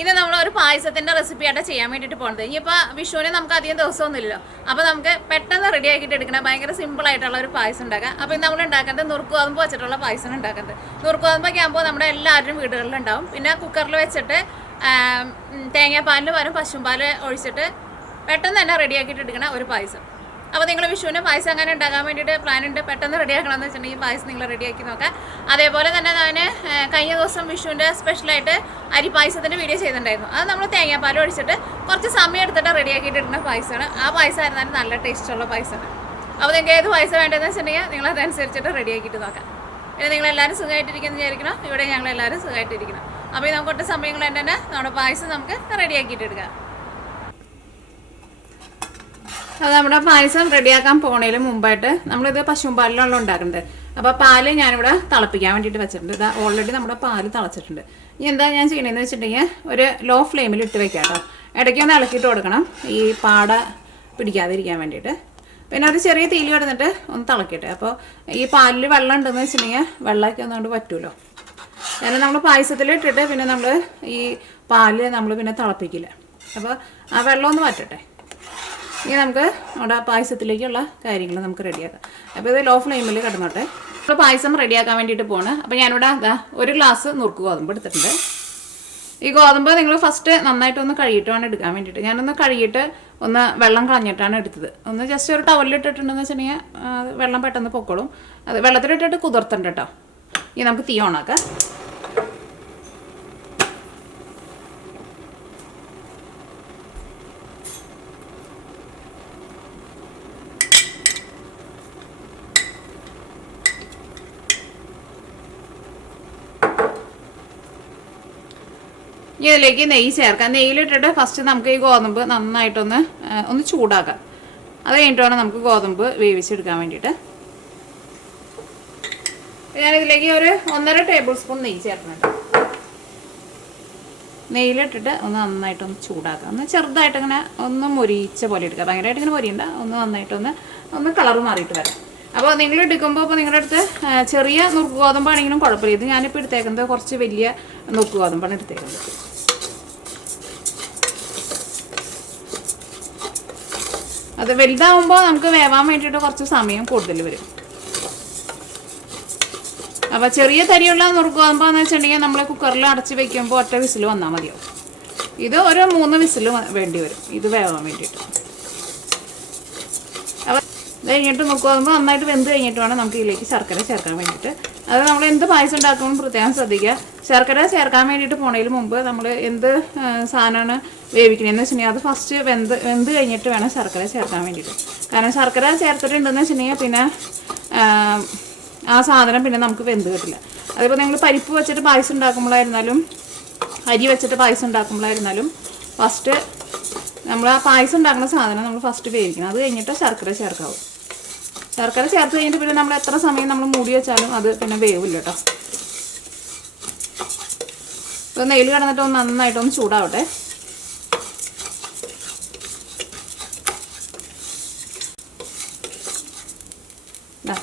ഇനി നമ്മൾ ഒരു പായസത്തിൻ്റെ റെസിപ്പി ആയിട്ട് ചെയ്യാൻ വേണ്ടിയിട്ട് പോകുന്നത്. ഇനിയിപ്പോൾ വിഷുവിന് നമുക്ക് അധികം ദിവസമൊന്നുമില്ലല്ലോ, അപ്പോൾ നമുക്ക് പെട്ടെന്ന് റെഡി ആക്കിയിട്ട് എടുക്കണം, ഭയങ്കര സിമ്പിളായിട്ടുള്ള ഒരു പായസം ഉണ്ടാക്കാം. അപ്പോൾ ഇന്ന് നമ്മൾ ഉണ്ടാക്കുന്നത് നുറുക്ക് ഗോതമ്പ് വെച്ചിട്ടുള്ള പായസം ഉണ്ടാക്കുന്നത്. നുറുക്ക് ഗോതമ്പൊക്കെ ആകുമ്പോൾ നമ്മുടെ എല്ലാവരുടെയും വീടുകളിലുണ്ടാവും. പിന്നെ കുക്കറിൽ വെച്ചിട്ട് തേങ്ങാപ്പാലിന് പകരം പശുമ്പാൽ ഒഴിച്ചിട്ട് പെട്ടെന്ന് തന്നെ റെഡിയാക്കിയിട്ട് എടുക്കണം ഒരു പായസം. അപ്പോൾ നിങ്ങൾ വിഷുവിന് പായസം അങ്ങനെ ഉണ്ടാക്കാൻ വേണ്ടിയിട്ട് പ്ലാൻ ഉണ്ട്, പെട്ടെന്ന് റെഡിയാക്കണമെന്ന് വെച്ചിട്ടുണ്ടെങ്കിൽ പായസം നിങ്ങൾ റെഡിയാക്കി നോക്കാം. അതേപോലെ തന്നെ ഞാൻ കഴിഞ്ഞ ദിവസം വിഷുവിൻ്റെ സ്പെഷ്യലായിട്ട് അരി പായസത്തിൻ്റെ വീഡിയോ ചെയ്തിട്ടുണ്ടായിരുന്നു. അത് നമ്മൾ തേങ്ങാപ്പാൽ ഒഴിച്ചിട്ട് കുറച്ച് സമയം എടുത്തിട്ട് റെഡിയാക്കിയിട്ട് ഇടുന്ന പായസമാണ്. ആ പായസം ആയിരുന്നാലും നല്ല ടേസ്റ്റുള്ള പായസമാണ്. അപ്പോൾ നിങ്ങൾക്ക് ഏത് പായസം വേണ്ടതെന്ന് വെച്ചിട്ടുണ്ടെങ്കിൽ നിങ്ങൾ അതനുസരിച്ചിട്ട് റെഡിയാക്കിയിട്ട് നോക്കാം. പിന്നെ നിങ്ങളെല്ലാവരും സുഖമായിട്ടിരിക്കുന്നു വിചാരിക്കണം. ഇവിടെ ഞങ്ങളെല്ലാവരും സുഖമായിട്ടിരിക്കണം. അപ്പോൾ നമുക്ക് ഒട്ടും സമയങ്ങൾ തന്നെ നമ്മുടെ പായസം നമുക്ക് റെഡിയാക്കിയിട്ട് എടുക്കാം. അത് നമ്മുടെ പായസം റെഡിയാക്കാൻ പോണതിന് മുമ്പായിട്ട് നമ്മളിത് പശുമ്പാലിലുള്ള ഉണ്ടാക്കുന്നുണ്ട്. അപ്പോൾ പാല് ഞാനിവിടെ തിളപ്പിക്കാൻ വേണ്ടിയിട്ട് വെച്ചിട്ടുണ്ട്. ഇത് ഓൾറെഡി നമ്മുടെ പാല് തിളച്ചിട്ടുണ്ട്. ഇനി എന്താ ഞാൻ ചെയ്യണമെന്ന് വെച്ചിട്ടുണ്ടെങ്കിൽ ഒരു ലോ ഫ്ലെയിമിൽ ഇട്ട് വെക്കാം കേട്ടോ. ഇടയ്ക്ക് ഒന്ന് ഇളക്കിയിട്ട് കൊടുക്കണം, ഈ പാട പിടിക്കാതിരിക്കാൻ വേണ്ടിയിട്ട്. പിന്നെ ഒരു ചെറിയ തീയിൽ കിടന്നിട്ട് ഒന്ന് തിളക്കട്ടെ. അപ്പോൾ ഈ പാലിൽ വെള്ളം ഉണ്ടെന്ന് വെച്ചിട്ടുണ്ടെങ്കിൽ വെള്ളമൊക്കെ ഒന്നുകൊണ്ട് പറ്റുമല്ലോ. കാരണം നമ്മൾ പായസത്തിൽ ഇട്ടിട്ട് പിന്നെ നമ്മൾ ഈ പാല് നമ്മൾ പിന്നെ തിളപ്പിക്കില്ല. അപ്പോൾ ആ വെള്ളം ഒന്ന് വറ്റട്ടെ. ഇനി നമുക്ക് നമ്മുടെ പായസത്തിലേക്കുള്ള കാര്യങ്ങൾ നമുക്ക് റെഡിയാക്കാം. അപ്പോൾ ഇത് ലോ ഫ്ലെയിമിൽ കിടന്നോട്ടെ. നമ്മൾ പായസം റെഡിയാക്കാൻ വേണ്ടിയിട്ട് പോകണം. അപ്പോൾ ഞാനിവിടെ ഒരു ഗ്ലാസ് നുറുക്ക് ഗോതമ്പ് എടുത്തിട്ടുണ്ട്. ഈ ഗോതമ്പ് നിങ്ങൾ ഫസ്റ്റ് നന്നായിട്ടൊന്ന് കഴുകിയിട്ട് വേണം എടുക്കാൻ വേണ്ടിയിട്ട്. ഞാനൊന്ന് കഴുകിയിട്ട് ഒന്ന് വെള്ളം കളഞ്ഞിട്ടാണ് എടുത്തത്. ഒന്ന് ജസ്റ്റ് ഒരു ടവലിലിട്ടിട്ടുണ്ടെന്ന് വെച്ചിട്ടുണ്ടെങ്കിൽ വെള്ളം പെട്ടെന്ന് പൊക്കോളും. അത് വെള്ളത്തിലിട്ടിട്ട് കുതിർത്തണ്ട കേട്ടോ. ഇനി നമുക്ക് തീ ഓണാക്കാം. ഇതിലേക്ക് നെയ്യ് ചേർക്കാം. നെയ്യിലിട്ടിട്ട് ഫസ്റ്റ് നമുക്ക് ഈ ഗോതമ്പ് നന്നായിട്ടൊന്ന് ചൂടാക്കാം. അത് കഴിഞ്ഞിട്ട് വേണം നമുക്ക് ഗോതമ്പ് വേവിച്ചെടുക്കാൻ വേണ്ടിയിട്ട്. ഞാനിതിലേക്ക് ഒരു 1.5 ടേബിൾ സ്പൂൺ നെയ്യ് ചേർക്കുന്നുണ്ട്. നെയ്യിലിട്ടിട്ട് ഒന്ന് നന്നായിട്ടൊന്ന് ചൂടാക്കാം. ഒന്ന് ചെറുതായിട്ട് ഇങ്ങനെ ഒന്ന് മൊരിച്ച പോലെ എടുക്കുക. ഭയങ്കരമായിട്ട് ഇങ്ങനെ മൊരിയണ്ട, ഒന്ന് നന്നായിട്ടൊന്ന് കളർ മാറിയിട്ട് വരാം. അപ്പോൾ നിങ്ങൾ എടുക്കുമ്പോൾ ഇപ്പോൾ നിങ്ങളുടെ അടുത്ത് ചെറിയ നുറുക്ക് ഗോതമ്പാണെങ്കിലും കുഴപ്പമില്ല. ഇത് ഞാനിപ്പോൾ എടുത്തേക്കുന്നത് കുറച്ച് വലിയ നുറുക്ക് ഗോതമ്പാണ് എടുത്തേക്കുന്നത്. അത് വലുതാവുമ്പോൾ നമുക്ക് വേവാൻ വേണ്ടിയിട്ട് കുറച്ച് സമയം കൂടുതൽ വരും. അപ്പോൾ ചെറിയ തരിയുള്ള നുറുക്ക് ഗോതമ്പാന്ന് വെച്ചിട്ടുണ്ടെങ്കിൽ നമ്മൾ കുക്കറിൽ അടച്ച് വെക്കുമ്പോൾ ഒറ്റ വിസിൽ വന്നാൽ മതിയാവും. ഇത് ഒരു 3 വിസിൽ വേണ്ടി വരും ഇത് വേവാൻ വേണ്ടിയിട്ട്. അപ്പോൾ ഇത് കഴിഞ്ഞിട്ട് നുറുക്ക് ഗോതമ്പ് നന്നായിട്ട് വെന്ത് കഴിഞ്ഞിട്ട് വേണം നമുക്ക് ഇതിലേക്ക് ശർക്കര ചേർക്കാൻ വേണ്ടിയിട്ട്. അത് നമ്മൾ എന്ത് പായസം ഉണ്ടാക്കുമ്പോൾ പ്രത്യേകം ശ്രദ്ധിക്കുക. ശർക്കര ചേർക്കാൻ വേണ്ടിയിട്ട് പോണതിന് മുമ്പ് നമ്മൾ എന്ത് സാധനമാണ് വേവിക്കണമെന്ന് വെച്ചിട്ടുണ്ടെങ്കിൽ അത് ഫസ്റ്റ് വെന്ത് കഴിഞ്ഞിട്ട് വേണം ശർക്കര ചേർക്കാൻ വേണ്ടിയിട്ട്. കാരണം ശർക്കര ചേർത്തിട്ടുണ്ടെന്ന് വെച്ചിട്ടുണ്ടെങ്കിൽ പിന്നെ ആ സാധനം പിന്നെ നമുക്ക് വെന്ത് കിട്ടില്ല. അതിപ്പോൾ നിങ്ങൾ പരിപ്പ് വെച്ചിട്ട് പായസം ഉണ്ടാക്കുമ്പോഴായിരുന്നാലും അരി വെച്ചിട്ട് പായസം ഉണ്ടാക്കുമ്പോഴായിരുന്നാലും ഫസ്റ്റ് നമ്മൾ ആ പായസം ഉണ്ടാക്കുന്ന സാധനം നമ്മൾ ഫസ്റ്റ് വേവിക്കണം. അത് കഴിഞ്ഞിട്ട് ശർക്കര ചേർക്കാവും. ശർക്കര ചേർത്ത് കഴിഞ്ഞിട്ട് പിന്നെ നമ്മൾ എത്ര സമയം നമ്മൾ മൂടി വെച്ചാലും അത് പിന്നെ വേവില്ല കേട്ടോ. ഇപ്പോൾ നെയ്യിൽ കിടന്നിട്ട് നന്നായിട്ടൊന്ന് ചൂടാവട്ടെ.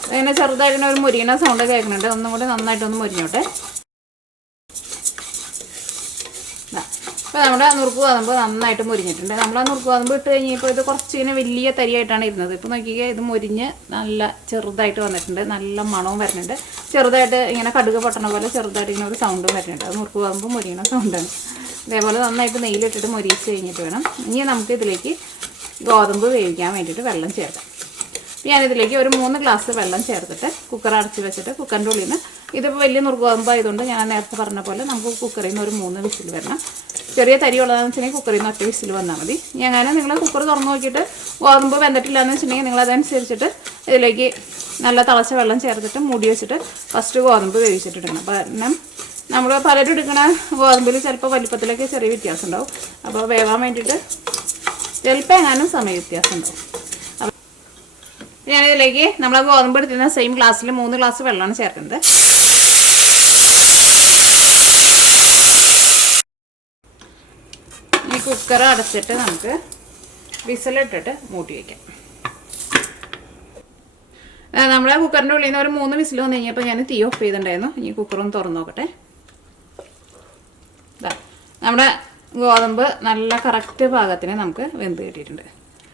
അങ്ങനെ ചെറുതായിട്ട് ഒരു മുരിയണ സൗണ്ട് കേൾക്കുന്നുണ്ട്. ഒന്നും കൂടി നന്നായിട്ടൊന്ന് മുരിഞ്ഞോട്ടെ. അപ്പോൾ നമ്മുടെ നുറുക്ക് ഗോതമ്പ് നന്നായിട്ട് മുരിഞ്ഞിട്ടുണ്ട്. നമ്മൾ ആ നുറുക്ക് ഗോതമ്പ് ഇട്ട് കഴിഞ്ഞപ്പോൾ ഇത് കുറച്ച് ഇങ്ങനെ വലിയ തരിയായിട്ടാണ് ഇരുന്നത്. ഇപ്പോൾ നോക്കിയാൽ ഇത് മുരിഞ്ഞ് നല്ല ചെറുതായിട്ട് വന്നിട്ടുണ്ട്. നല്ല മണവും വരുന്നുണ്ട്. ചെറുതായിട്ട് ഇങ്ങനെ കടുക് പൊട്ടണ പോലെ ചെറുതായിട്ട് ഇങ്ങനെ ഒരു സൗണ്ടും വരുന്നുണ്ട്. അത് നുറുക്ക് ഗോതമ്പ് മുരിയണ സൗണ്ടാണ്. ഇതേപോലെ നന്നായിട്ട് നെയ്യിലിട്ടിട്ട് മുരിയിച്ച് കഴിഞ്ഞിട്ട് വേണം ഇനി നമുക്ക് ഇതിലേക്ക് ഗോതമ്പ് വേവിക്കാൻ വേണ്ടിയിട്ട് വെള്ളം ചേർക്കാം. ഞാനിതിലേക്ക് ഒരു 3 ഗ്ലാസ് വെള്ളം ചേർത്തിട്ട് കുക്കർ അടച്ച് വെച്ചിട്ട് കുക്കറിൻ്റെ ഉള്ളിൽ നിന്ന് ഇതിപ്പോൾ വലിയ നുറുക്ക് ഗോതമ്പായതുകൊണ്ട് ഞാൻ നേരത്തെ പറഞ്ഞ പോലെ നമുക്ക് കുക്കറിൽ നിന്ന് ഒരു 3 വിസിൽ വരണം. ചെറിയ തരി ഉള്ളതെന്ന് വെച്ചിട്ടുണ്ടെങ്കിൽ കുക്കറിൽ നിന്ന് ഒറ്റ വിസിൽ വന്നാൽ മതി. അങ്ങനെ നിങ്ങൾ കുക്കർ തുറന്ന് നോക്കിയിട്ട് ഗോതമ്പ് വെന്തിട്ടില്ല എന്ന് വെച്ചിട്ടുണ്ടെങ്കിൽ നിങ്ങൾ അതനുസരിച്ചിട്ട് ഇതിലേക്ക് നല്ല തിളച്ച വെള്ളം ചേർത്തിട്ട് മൂടി വെച്ചിട്ട് ഫസ്റ്റ് ഗോതമ്പ് വേവിച്ചിട്ടിടണം. കാരണം നമ്മൾ പലരും എടുക്കുന്ന ഗോതമ്പിൽ ചിലപ്പോൾ വലിപ്പത്തിലൊക്കെ ചെറിയ വ്യത്യാസം ഉണ്ടാവും. അപ്പോൾ വേവാൻ വേണ്ടിയിട്ട് ചിലപ്പോൾ എങ്ങാനും സമയ വ്യത്യാസം ഉണ്ടാവും. ഞാനിതിലേക്ക് നമ്മൾ ഗോതമ്പ് എടുത്തിരുന്ന സെയിം ഗ്ലാസ്സിൽ 3 ഗ്ലാസ് വെള്ളമാണ് ചേർക്കുന്നത്. ഈ കുക്കർ അടച്ചിട്ട് നമുക്ക് വിസിലിട്ടിട്ട് മൂടി വയ്ക്കാം. നമ്മുടെ കുക്കറിൻ്റെ ഉള്ളിൽ നിന്ന് ഒരു 3 വിസിൽ വന്നു കഴിഞ്ഞപ്പോൾ ഞാൻ തീ ഓഫ് ചെയ്തിട്ടുണ്ടായിരുന്നു. ഇനി കുക്കറൊന്ന് തുറന്നു നോക്കട്ടെ. നമ്മുടെ ഗോതമ്പ് നല്ല കറക്റ്റ് പാകത്തിന് നമുക്ക് വെന്ത് കിട്ടിയിട്ടുണ്ട്.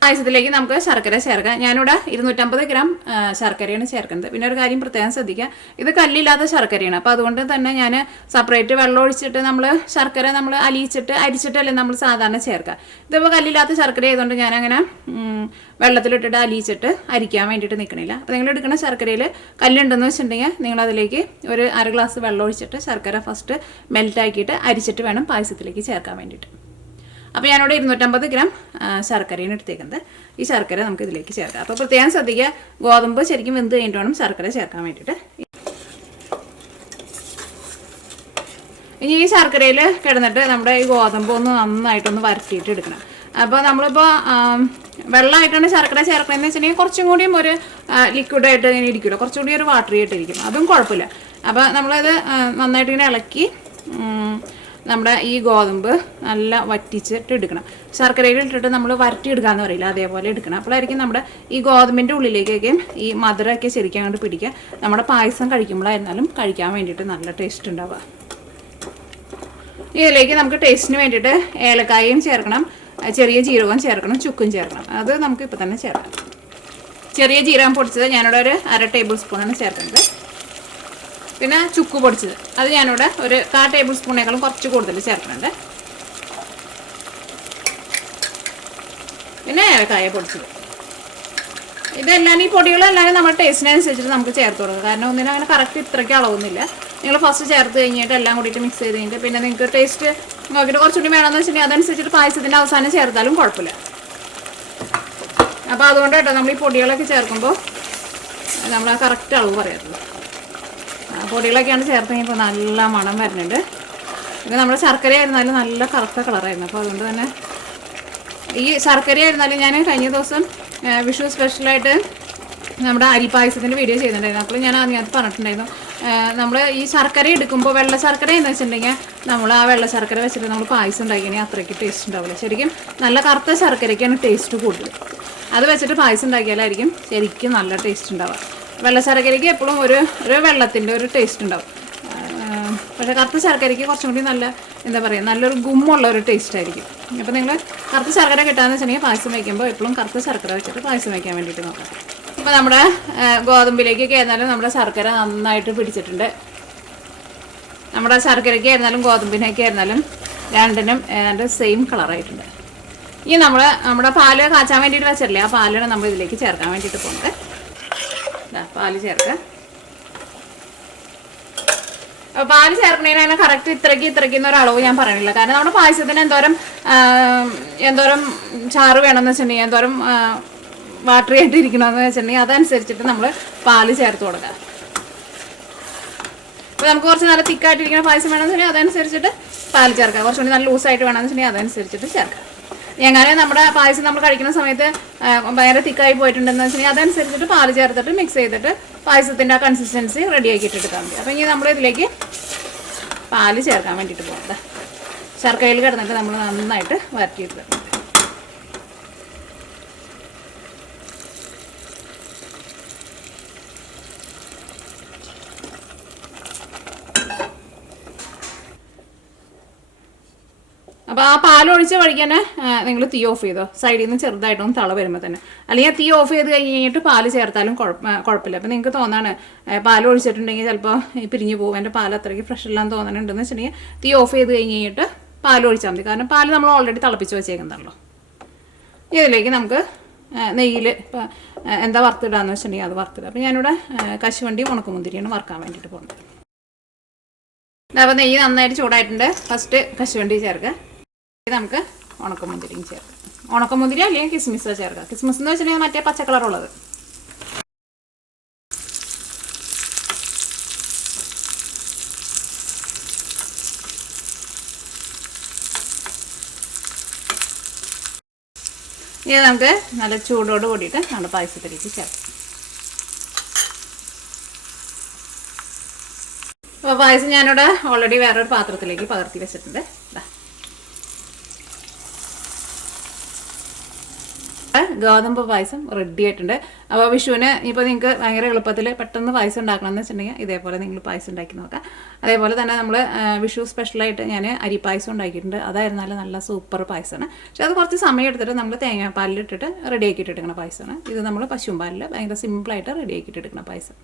പായസത്തിലേക്ക് നമുക്ക് ശർക്കര ചേർക്കാം. ഞാനിവിടെ 250 ഗ്രാം ശർക്കരയാണ് ചേർക്കുന്നത്. പിന്നെ ഒരു കാര്യം പ്രത്യേകം ശ്രദ്ധിക്കുക, ഇത് കല്ലില്ലാത്ത ശർക്കരയാണ്. അപ്പോൾ അതുകൊണ്ട് തന്നെ ഞാൻ സെപ്പറേറ്റ് വെള്ളം ഒഴിച്ചിട്ട് നമ്മൾ ശർക്കര നമ്മൾ അരിച്ചിട്ടല്ലേ നമ്മൾ സാധാരണ ചേർക്കുക. ഇതിപ്പോൾ കല്ലില്ലാത്ത ശർക്കര ആയതുകൊണ്ട് ഞാനങ്ങനെ വെള്ളത്തിലിട്ടിട്ട് അലിയിച്ചിട്ട് അരിക്കാൻ വേണ്ടിയിട്ട് നിൽക്കണില്ല. അപ്പോൾ നിങ്ങൾ എടുക്കുന്ന ശർക്കരയിൽ കല്ലുണ്ടെന്ന് വെച്ചിട്ടുണ്ടെങ്കിൽ നിങ്ങളതിലേക്ക് ഒരു 1/2 ഗ്ലാസ് വെള്ളം ഒഴിച്ചിട്ട് ശർക്കര ഫസ്റ്റ് മെൽറ്റാക്കിയിട്ട് അരിച്ചിട്ട് വേണം പായസത്തിലേക്ക് ചേർക്കാൻ വേണ്ടിയിട്ട്. അപ്പോൾ ഞാനിവിടെ 250 ഗ്രാം ശർക്കരയാണ് എടുത്തേക്കുന്നത്. ഈ ശർക്കര നമുക്ക് ഇതിലേക്ക് ചേർക്കാം. അപ്പോൾ പ്രത്യേകം ശ്രദ്ധിക്കുക, ഗോതമ്പ് ശരിക്കും വെന്ത് കഴിഞ്ഞിട്ട് വേണം ശർക്കര ചേർക്കാൻ വേണ്ടിയിട്ട്. ഇനി ഈ ശർക്കരയിൽ കിടന്നിട്ട് നമ്മുടെ ഈ ഗോതമ്പ് ഒന്ന് നന്നായിട്ടൊന്ന് വരട്ടിയിട്ട് എടുക്കണം. അപ്പോൾ നമ്മളിപ്പോൾ വെള്ളമായിട്ടാണ് ശർക്കര ചേർക്കണമെന്ന് വെച്ചിട്ടുണ്ടെങ്കിൽ കുറച്ചും കൂടിയും ഒരു ലിക്വിഡായിട്ട് ഇങ്ങനെ ഇരിക്കുമല്ലോ, കുറച്ചും കൂടി ഒരു വാട്ടറി ആയിട്ടിരിക്കും, അതും കുഴപ്പമില്ല. അപ്പോൾ നമ്മളത് നന്നായിട്ട് ഇങ്ങനെ ഇളക്കി നമ്മുടെ ഈ ഗോതമ്പ് നല്ല വറ്റിച്ചിട്ട് എടുക്കണം. ശർക്കരയിൽ ഇട്ടിട്ട് നമ്മൾ വരട്ടിയെടുക്കാമെന്ന് പറയില്ല, അതേപോലെ എടുക്കണം. അപ്പോഴായിരിക്കും നമ്മുടെ ഈ ഗോതമ്പിൻ്റെ ഉള്ളിലേക്കൊക്കെ ഈ മധുരമൊക്കെ ശരിക്കും അങ്ങോട്ട് പിടിക്കുക. നമ്മുടെ പായസം കഴിക്കുമ്പോഴായിരുന്നാലും കഴിക്കാൻ വേണ്ടിയിട്ട് നല്ല ടേസ്റ്റ് ഉണ്ടാവുക. ഇതിലേക്ക് നമുക്ക് ടേസ്റ്റിന് വേണ്ടിയിട്ട് ഏലക്കായയും ചേർക്കണം, ചെറിയ ജീരകവും ചേർക്കണം, ചുക്കും ചേർക്കണം. അത് നമുക്ക് ഇപ്പോൾ തന്നെ ചേർക്കാം. ചെറിയ ജീരകം പൊടിച്ചത് ഞാനിവിടെ ഒരു 1/2 ടേബിൾ സ്പൂണാണ് ചേർക്കുന്നത്. പിന്നെ ചുക്ക് പൊടിച്ചത് അത് ഞാനിവിടെ ഒരു 1/4 ടേബിൾ സ്പൂണേക്കാളും കുറച്ച് കൂടുതൽ ചേർക്കുന്നുണ്ട്. പിന്നെ ഏലക്കായ പൊടിച്ചത്. ഇതെല്ലാം ഈ പൊടികളെല്ലാവരും നമ്മുടെ ടേസ്റ്റിനനുസരിച്ചിട്ട് നമുക്ക് ചേർത്ത് കൊടുക്കുക. കാരണം ഒന്നിനും അങ്ങനെ കറക്റ്റ് ഇത്രയ്ക്ക് അളവൊന്നുമില്ല. നിങ്ങൾ ഫസ്റ്റ് ചേർത്ത് കഴിഞ്ഞിട്ട് എല്ലാം കൂടിയിട്ട് മിക്സ് ചെയ്ത് കഴിഞ്ഞിട്ട് പിന്നെ നിങ്ങൾക്ക് ടേസ്റ്റ് നോക്കിയിട്ട് കുറച്ചുകൂടി വേണമെന്ന് വെച്ചിട്ടുണ്ടെങ്കിൽ അതനുസരിച്ചിട്ട് പായസത്തിൻ്റെ അവസാനം ചേർത്താലും കുഴപ്പമില്ല. അപ്പോൾ അതുകൊണ്ട് കേട്ടോ നമ്മൾ ഈ പൊടികളൊക്കെ ചേർക്കുമ്പോൾ നമ്മൾ ആ കറക്റ്റ് അളവ് പറയാറുള്ളൂ. പൊടികളൊക്കെയാണ് ചേർത്ത് കഴിഞ്ഞപ്പോൾ നല്ല മണം വരുന്നുണ്ട്. പിന്നെ നമ്മുടെ ശർക്കര ആയിരുന്നാലും നല്ല കറുത്ത കളറായിരുന്നു. അപ്പോൾ അതുകൊണ്ട് തന്നെ ഈ ശർക്കര ആയിരുന്നാലും ഞാൻ കഴിഞ്ഞ ദിവസം വിഷു സ്പെഷ്യലായിട്ട് നമ്മുടെ അരിപ്പായസത്തിൻ്റെ വീഡിയോ ചെയ്യുന്നുണ്ടായിരുന്നു. അപ്പോൾ ഞാൻ അതിനകത്ത് പറഞ്ഞിട്ടുണ്ടായിരുന്നു, നമ്മൾ ഈ ശർക്കര എടുക്കുമ്പോൾ വെള്ള ശർക്കര എന്ന് വെച്ചിട്ടുണ്ടെങ്കിൽ നമ്മൾ ആ വെള്ള ശർക്കര വെച്ചിട്ട് നമ്മൾ പായസം ഉണ്ടാക്കിയാൽ അത്രയ്ക്ക് ടേസ്റ്റ് ഉണ്ടാവില്ല. ശരിക്കും നല്ല കറുത്ത ശർക്കരയ്ക്കാണ് ടേസ്റ്റ് കൂടുതൽ. അത് വെച്ചിട്ട് പായസം ഉണ്ടാക്കിയാലായിരിക്കും ശരിക്കും നല്ല ടേസ്റ്റ് ഉണ്ടാവുക. വെള്ള ശർക്കരയ്ക്ക് എപ്പോഴും ഒരു വെള്ളത്തിൻ്റെ ഒരു ടേസ്റ്റ് ഉണ്ടാവും. പക്ഷേ കറുത്ത ശർക്കരയ്ക്ക് കുറച്ചും കൂടി നല്ല എന്താ പറയുക, നല്ലൊരു ഗുമ്മുള്ള ഒരു ടേസ്റ്റ് ആയിരിക്കും. അപ്പോൾ നിങ്ങൾ കറുത്ത ശർക്കര കിട്ടാമെന്ന് വെച്ചിട്ടുണ്ടെങ്കിൽ പായസം വയ്ക്കുമ്പോൾ എപ്പോഴും കറുത്ത ശർക്കര വെച്ചിട്ട് പായസം വയ്ക്കാൻ വേണ്ടിയിട്ട് നോക്കാം. ഇപ്പോൾ നമ്മുടെ ഗോതമ്പിലേക്കൊക്കെ ആയിരുന്നാലും നമ്മുടെ ശർക്കര നന്നായിട്ട് പിടിച്ചിട്ടുണ്ട്. നമ്മുടെ ശർക്കരയ്ക്ക് ആയിരുന്നാലും ഗോതമ്പിനൊക്കെ ആയിരുന്നാലും രണ്ടിനും ഏതാണ്ട് സെയിം കളറായിട്ടുണ്ട്. ഇനി നമ്മുടെ പാല് കാച്ചാൻ വേണ്ടിയിട്ട് വെച്ചിട്ടില്ലേ, ആ പാലാണ് നമ്മൾ ഇതിലേക്ക് ചേർക്കാൻ വേണ്ടിയിട്ട് പോകുന്നത്. പാല് ചേർക്കുക. അപ്പോൾ പാല് ചേർക്കണേന് കറക്റ്റ് ഇത്രയ്ക്ക് ഒരളവ് ഞാൻ പറയണില്ല. കാരണം നമ്മുടെ പായസത്തിന് എന്തോരം ചാറ് വേണമെന്ന് വെച്ചിട്ടുണ്ടെങ്കിൽ, എന്തോരം വാട്ടറി ആയിട്ട് ഇരിക്കണമെന്ന് വെച്ചിട്ടുണ്ടെങ്കിൽ അതനുസരിച്ചിട്ട് നമ്മൾ പാല് ചേർത്ത് കൊടുക്കുക. അപ്പോൾ നമുക്ക് കുറച്ച് നല്ല തിക്കായിട്ടിരിക്കുന്ന പായസം വേണമെന്ന് വെച്ചിട്ടുണ്ടെങ്കിൽ അതനുസരിച്ചിട്ട് പാല് ചേർക്കുക. കുറച്ചുകൂടി നല്ല ലൂസായിട്ട് വേണമെന്ന് വെച്ചിട്ടുണ്ടെങ്കിൽ അതനുസരിച്ചിട്ട് ചേർക്കുക. എങ്ങനെ നമ്മുടെ പായസം നമ്മൾ കഴിക്കുന്ന സമയത്ത് ഭയങ്കര തിക്കായി പോയിട്ടുണ്ടെന്ന് വെച്ചിട്ടുണ്ടെങ്കിൽ അതനുസരിച്ചിട്ട് പാല് ചേർത്തിട്ട് മിക്സ് ചെയ്തിട്ട് പായസത്തിൻ്റെ ആ കൺസിസ്റ്റൻസി റെഡി ആക്കിയിട്ട് എടുത്താൽ മതി. അപ്പോൾ ഇനി നമ്മൾ ഇതിലേക്ക് പാല് ചേർക്കാൻ വേണ്ടിയിട്ട് പോകണ്ട. ശർക്കരയിൽ കിടന്നിട്ട് നമ്മൾ നന്നായിട്ട് വരട്ടിയിട്ട് അപ്പോൾ ആ പാലൊഴിച്ച് വഴിക്കാൻ നിങ്ങൾ തീ ഓഫ് ചെയ്തോ. സൈഡിൽ നിന്ന് ചെറുതായിട്ടൊന്ന് തള വരുമ്പോൾ തന്നെ. അല്ലെങ്കിൽ തീ ഓഫ് ചെയ്ത് കഴിഞ്ഞിട്ട് പാല് ചേർത്താലും കുഴപ്പമില്ല. അപ്പോൾ നിങ്ങൾക്ക് തോന്നാണ് പാൽ ഒഴിച്ചിട്ടുണ്ടെങ്കിൽ ചിലപ്പോൾ പിരിഞ്ഞു പോകും, എൻ്റെ പാൽ അത്രയ്ക്ക് ഫ്രഷ് ഇല്ലാന്ന് തോന്നുന്നുണ്ടെന്ന് വെച്ചിട്ടുണ്ടെങ്കിൽ തീ ഓഫ് ചെയ്ത് കഴിഞ്ഞിട്ട് പാൽ ഒഴിച്ചാൽ മതി. കാരണം പാൽ നമ്മൾ ഓൾറെഡി തിളപ്പിച്ച് വെച്ചേക്കുന്നതാണല്ലോ. ഇതിലേക്ക് നമുക്ക് നെയ്യിൽ ഇപ്പോൾ എന്താ വറുത്തിടാന്ന് വെച്ചിട്ടുണ്ടെങ്കിൽ അത് വറുത്തിടുക. അപ്പോൾ ഞാനിവിടെ കശുവണ്ടിയും ഉണക്കമുന്തിരിയാണ് വറുക്കാൻ വേണ്ടിയിട്ട് പോകുന്നത്. അപ്പോൾ നെയ്യ് നന്നായിട്ട് ചൂടായിട്ടുണ്ട്. ഫസ്റ്റ് കശുവണ്ടി ചേർക്കുക. നമുക്ക് ഉണക്കമുന്തിരിയും ചേർക്കാം. ഉണക്കമുന്തിരി അല്ലെങ്കിൽ കിസ്മിസ് ചേർക്കാം. കിസ്മിസ് എന്ന് വെച്ചിട്ടുണ്ടെങ്കിൽ മറ്റേ പച്ച കളറുള്ളത്. ഇത് നമുക്ക് നല്ല ചൂടോട് കൂടിയിട്ട് നമ്മുടെ പായസത്തിലേക്ക് ചേർക്കാം. അപ്പോൾ പായസം ഞാനിവിടെ ഓൾറെഡി വേറൊരു പാത്രത്തിലേക്ക് പകർത്തി വെച്ചിട്ടുണ്ട്. ഗോതമ്പ് പായസം റെഡി ആയിട്ടുണ്ട്. അപ്പോൾ വിഷുവിന് ഇപ്പോൾ നിങ്ങൾക്ക് ഭയങ്കര എളുപ്പത്തിൽ പെട്ടെന്ന് പായസം ഉണ്ടാക്കണമെന്ന് വെച്ചിട്ടുണ്ടെങ്കിൽ ഇതേപോലെ നിങ്ങൾ പായസം ഉണ്ടാക്കി നോക്കാം. അതേപോലെ തന്നെ നമ്മൾ വിഷു സ്പെഷ്യലായിട്ട് ഞാൻ അരിപ്പായസം ഉണ്ടാക്കിയിട്ടുണ്ട്. അതായിരുന്നാലും നല്ല സൂപ്പർ പായസമാണ്. പക്ഷെ അത് കുറച്ച് സമയം എടുത്തിട്ട് നമ്മൾ തേങ്ങാപ്പാലിലിട്ടിട്ട് റെഡിയാക്കിയിട്ട് എടുക്കുന്ന പായസമാണ്. ഇത് നമ്മൾ പശുമ്പാലിൽ ഭയങ്കര സിമ്പിളായിട്ട് റെഡിയാക്കിയിട്ട് എടുക്കുന്ന പായസം.